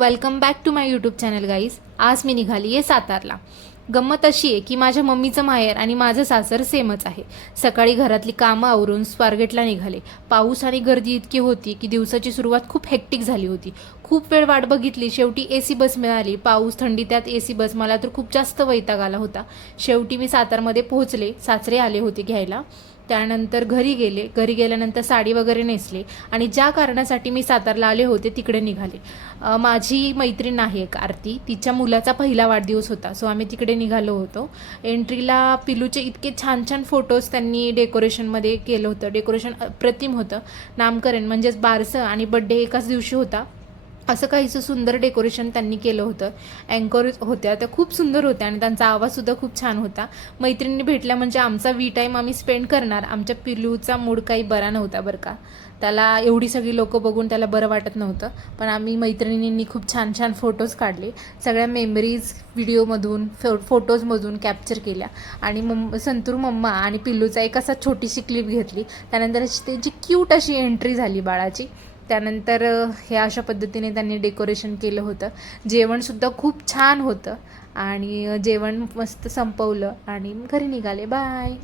Welcome back to my YouTube channel guys. आज मी निघाली आहे सातारला. गंमत अशी आहे की माझ्या मम्मीचं माहेर आणि माझं सासर सेमच आहे. सकाळी घरातली कामं आवरून स्वारगेटला निघाले. पाऊस आणि गर्दी इतकी होती की दिवसाची सुरुवात खूप हेक्टिक झाली होती. खूप वेळ वाट बघितली. शेवटी AC बस मिळाली. पाऊस थंडी त्यात AC बस, मला तर खूप जास्त वैताग आला होता. शेवटी मी सातारमध्ये पोहोचले. सासरे आले होते घ्यायला. त्यानंतर घरी गेले. घरी गेल्यानंतर साडी वगैरे नेसले आणि ज्या कारणासाठी मी सातारला आले होते तिकडे निघाले. माझी मैत्रीण आहे एक आरती, तिच्या मुलाचा पहिला वाढदिवस होता, सो आम्ही तिकडे निघालो होतो. एंट्रीला पिलूचे इतके छान छान फोटोज त्यांनी डेकोरेशनमध्ये केलं होतं. डेकोरेशन अप्रतिम होतं. नामकरण म्हणजेच बारसं आणि बड्डे एकाच दिवशी होता, असं काहीसं सुंदर डेकोरेशन त्यांनी केलं होतं. अँकर होत्या त्या खूप सुंदर होत्या आणि त्यांचा आवाजसुद्धा खूप छान होता. मैत्रिणी भेटल्या म्हणजे आमचा टाईम आम्ही स्पेंड करणार. आमच्या पिल्लूचा मूड काही बरा नव्हता बरं का. त्याला एवढी सगळी लोकं बघून त्याला बरं वाटत नव्हतं. पण आम्ही मैत्रिणींनी खूप छान छान फोटोज काढले. सगळ्या मेमरीज व्हिडिओमधून फोटोजमधून कॅप्चर केल्या आणि संतूर मम्मा आणि पिल्लूचा एक असा छोटीशी क्लिप घेतली. त्यानंतर त्याची क्यूट अशी एंट्री झाली बाळाची. त्यानंतर हे अशा पद्धतीने त्यांनी डेकोरेशन केलं होतं. जेवणसुद्धा खूप छान होतं आणि जेवण मस्त संपवलं आणि घरी निघाले. बाय.